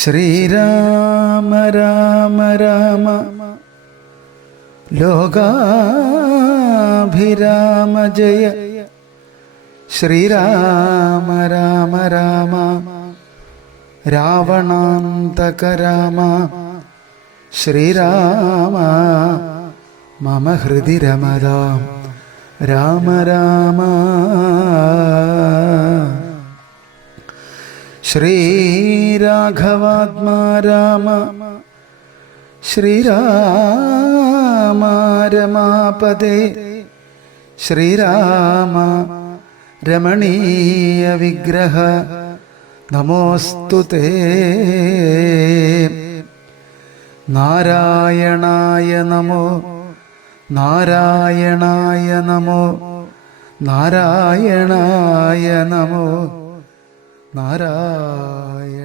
ശ്രീരാമ രാമ രാമ ലോകാഭിരാമ ജയ ശ്രീരാമ രാമ രാമ രാവണാന്തക രാമ ശ്രീരാമ മമ ഹൃദി രമതാം രാമ രാമ ശ്രീരാഘവാത്മാ രാമ ശ്രീരാമ രമാപദേ ശ്രീരാമ രമണീയ വിഗ്രഹ നമോസ്തുതേ. നാരായണായ നമോ നാരായണായ നമോ നാരായണായ നമോ നാരായണായ